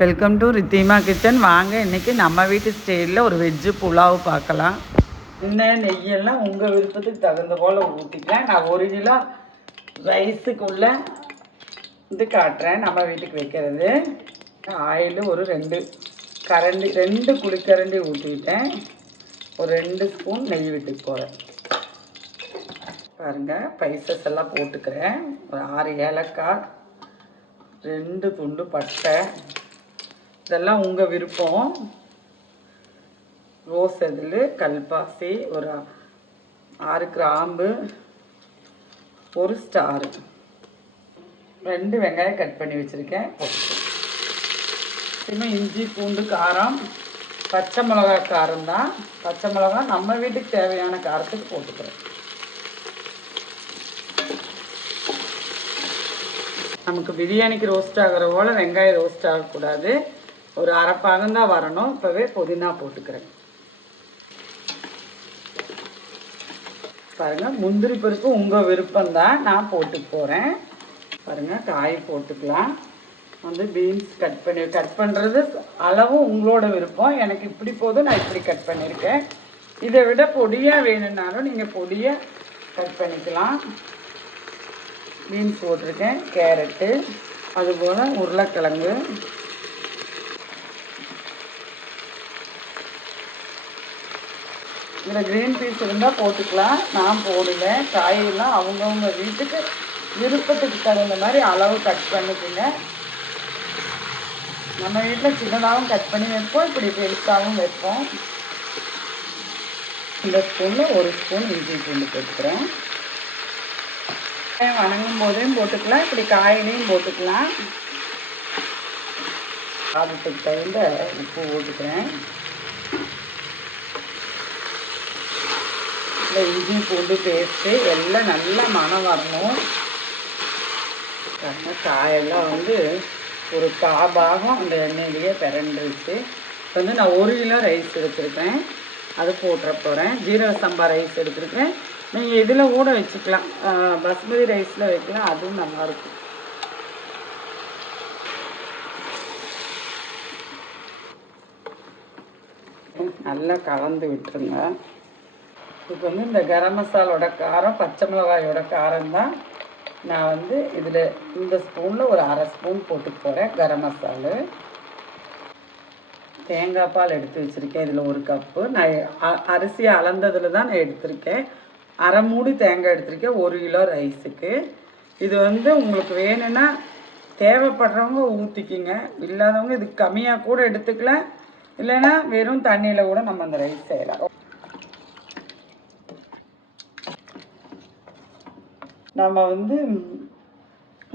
Welcome to Ridhima kitchen. வாங்க இன்றைக்கி நம்ம வீட்டு ஸ்டைலில் ஒரு வெஜ்ஜு புலாவ் பார்க்கலாம். இந்த நெய்யெல்லாம் உங்கள் விருப்பத்துக்கு தகுந்த போல் ஊற்றிக்கலாம். நான் 1 கிலோ ரைஸுக்குள்ளே இது காட்டுறேன் நம்ம வீட்டுக்கு வைக்கிறது. ஆயில் ஒரு 2 குழிக்கரண்டி ஊற்றிக்கிட்டேன். ஒரு 2 ஸ்பூன் நெய் விட்டுக்கு போகிறேன். பாருங்கள், ஸ்பைசஸ் எல்லாம் போட்டுக்கிறேன். ஒரு 6 ஏலக்காய், 2 துண்டு பட்டை, இதெல்லாம் உங்கள் விருப்பம். ரோஸ் இதில் கல்பாசி, ஒரு 6 கிராம்பு, 1 ஸ்டார், 2 வெங்காயம் கட் பண்ணி வச்சுருக்கேன். இன்னும் இஞ்சி பூண்டு காரம், பச்சை மிளகா காரம் தான். பச்சை மிளகா நம்ம வீட்டுக்கு தேவையான காரத்துக்கு போட்டுக்கிறேன். நமக்கு பிரியாணிக்கு ரோஸ்ட் ஆகிற போல் வெங்காயம் ரோஸ்ட் ஆகக்கூடாது. ஒரு அரை பாகம் தான் வரணும். இப்போவே புதினா போட்டுக்கிறேன். பாருங்கள், முந்திரி பருப்பு உங்கள் விருப்பம்தான், நான் போட்டு போகிறேன். பாருங்கள், காய் போட்டுக்கலாம். பீன்ஸ் கட் பண்ணுறது அளவும் உங்களோட விருப்பம். எனக்கு இப்படி போதும், நான் இப்படி கட் பண்ணியிருக்கேன். இதை விட பொடியாக வேணும்னாலும் நீங்கள் பொடியாக கட் பண்ணிக்கலாம். பீன்ஸ் போட்டிருக்கேன், கேரட்டு, அதுபோல் உருளைக்கிழங்கு, இதில் க்ரீன் பீஸ் இருந்தால் போட்டுக்கலாம். நான் போடல. காயெல்லாம் அவங்கவுங்க வீட்டுக்கு விருப்பத்துக்கு தகுந்த மாதிரி அளவு கட் பண்ணிக்கோங்க. நம்ம வீட்டில் சின்னதாகவும் கட் பண்ணி வைப்போம், இப்படி பெருசாகவும் வைப்போம். இந்த ஸ்பூனில் 1 ஸ்பூன் இஞ்சி பூண்டு போட்டுக்கிறேன். வணங்கும் போதையும் போட்டுக்கலாம், இப்படி காயிலையும் போட்டுக்கலாம். காரத்துக்கு தகுந்த உப்பு போட்டுக்கிறேன். இல்லை, இஞ்சி பூண்டு பேஸ்ட்டு எல்லாம் நல்லா மணம் வரணும். காயெல்லாம் ஒரு பாகம் அந்த எண்ணெயிலேயே பிறண்டுருச்சு. நான் 1 கிலோ ரைஸ் எடுத்துருக்கேன், அது போட்டுற போகிறேன். ஜீரக சம்பா ரைஸ் எடுத்துருக்கேன். நீங்கள் இதில் கூட வச்சுக்கலாம், பாஸ்மதி ரைஸில் வைக்கலாம், அதுவும் நல்லாயிருக்கும். நல்லா கலந்து விட்டுருங்க. இப்போ இந்த கரம் மசாலோட காரம், பச்சை மிளகாயோட காரம் தான். நான் இதில் இந்த ஸ்பூனில் ஒரு அரை ஸ்பூன் போட்டு போகிறேன் கரம் மசாலு. தேங்காய் பால் எடுத்து வச்சுருக்கேன். இதில் 1 கப்பு. நான் அரிசியை அளந்ததில் தான் நான் எடுத்திருக்கேன். அரை மூடி தேங்காய் எடுத்திருக்கேன் 1 கிலோ ரைஸுக்கு. இது உங்களுக்கு வேணும்னா தேவைப்படுறவங்க ஊற்றிக்கிங்க, இல்லாதவங்க இது கம்மியாக கூட எடுத்துக்கலாம். இல்லைன்னா வெறும் தண்ணியில் கூட நம்ம அந்த ரைஸ் செய்யலாம். நம்ம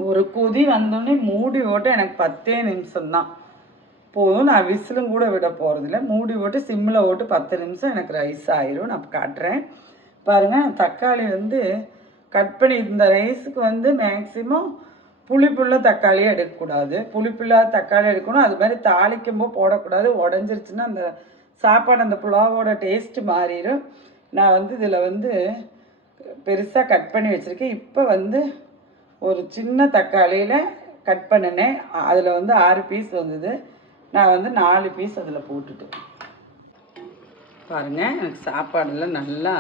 ஒரு கொதி வந்தோடனே மூடி போட்டு, எனக்கு 10 நிமிஷம்தான் போதும். நான் விசிலும் கூட விட போகிறதில்ல. மூடி போட்டு சிம்மில் போட்டு 10 நிமிஷம் எனக்கு ரைஸ் ஆயிரும். நான் காட்டுறேன். பாருங்கள், தக்காளி கட் பண்ணி இந்த ரைஸுக்கு மேக்ஸிமம் புளிப்புள்ள தக்காளியே எடுக்கக்கூடாது. புளிப்பில்லாத தக்காளி எடுக்கணும். அது மாதிரி தாளிக்கும்போது போடக்கூடாது. உடஞ்சிருச்சுன்னா அந்த சாப்பாடு, அந்த புலாவோட டேஸ்ட்டு மாறிடும். நான் இதில் பெருசாக கட் பண்ணி வச்சுருக்கேன். இப்போ ஒரு சின்ன தக்காளியில் கட் பண்ணினேன். அதில் 6 பீஸ் வந்தது. நான் 4 பீஸ் அதில் போட்டுட்டேன். பாருங்கள், எனக்கு சாப்பாடெல்லாம் நல்லா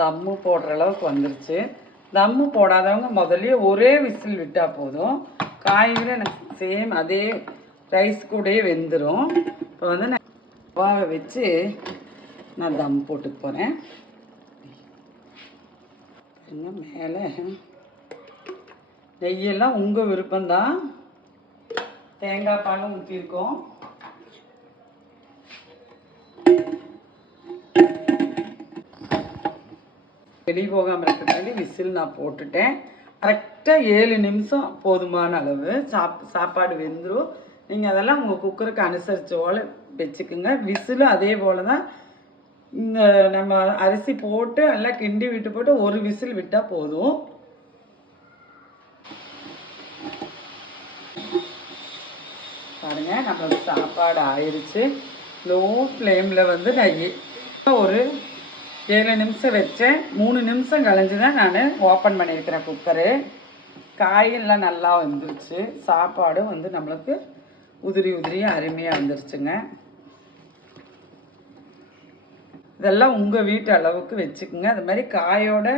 தம்மு போடுற அளவுக்கு வந்துருச்சு. தம்மு போடாதவங்க முதல்ல ஒரே விசில் விட்டால் போதும். காய்கறி எனக்கு சேம் அதே ரைஸ் கூடயே வெந்துடும். இப்போ நான் ரவாவை வச்சு நான் தம் போட்டு போகிறேன். மேலே நெய்யெல்லாம் உங்கள் விருப்பம்தான். தேங்காய் பாலும் ஊற்றிருக்கோம். வெளியே போகாமல் இருக்கிறதுக்காண்டி விசில் நான் போட்டுட்டேன். கரெக்டாக 7 நிமிஷம் போதுமான அளவு சாப்பாடு வெந்துடும். நீங்கள் அதெல்லாம் உங்கள் குக்கருக்கு அனுசரித்த போல் வச்சுக்குங்க. விசிலும் அதே போல் தான். இந்த நம்ம அரிசி போட்டு எல்லாம் கிண்டி விட்டு போட்டு 1 விசில் விட்டால் போதும். பாருங்கள், நம்ம சாப்பாடு ஆயிடுச்சு. லோ ஃப்ளேமில் நான் ஒரு 7 நிமிஷம் வச்சேன். 3 நிமிஷம் கழிஞ்சு தான் நான் ஓப்பன் பண்ணியிருக்கிறேன் குக்கரு. காயெல்லாம் நல்லா வந்துருச்சு. சாப்பாடு நம்மளுக்கு உதிரி உதிரியாக அருமையாக வந்துருச்சுங்க. இதெல்லாம் உங்கள் வீட்டு அளவுக்கு வச்சுக்கோங்க. அது மாதிரி காயோட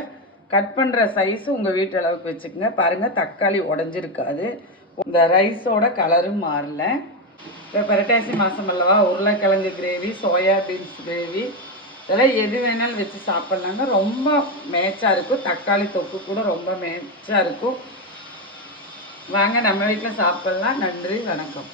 கட் பண்ணுற சைஸு உங்கள் வீட்டு அளவுக்கு வச்சுக்கோங்க. பாருங்கள், தக்காளி உடஞ்சிருக்காது. இந்த ரைஸோட கலரும் மாறல. இப்போ புரட்டாசி மாதம் அல்லவா, உருளைக்கிழங்கு கிரேவி, சோயா பீன்ஸ் கிரேவி, இதெல்லாம் எது வேணாலும் வச்சு சாப்பிட்லாங்க. ரொம்ப மேட்சாக இருக்கும். தக்காளி தொக்கு கூட ரொம்ப மேட்சாக இருக்கும். வாங்க நம்ம வீட்டில் சாப்பிட்லாம். நன்றி, வணக்கம்.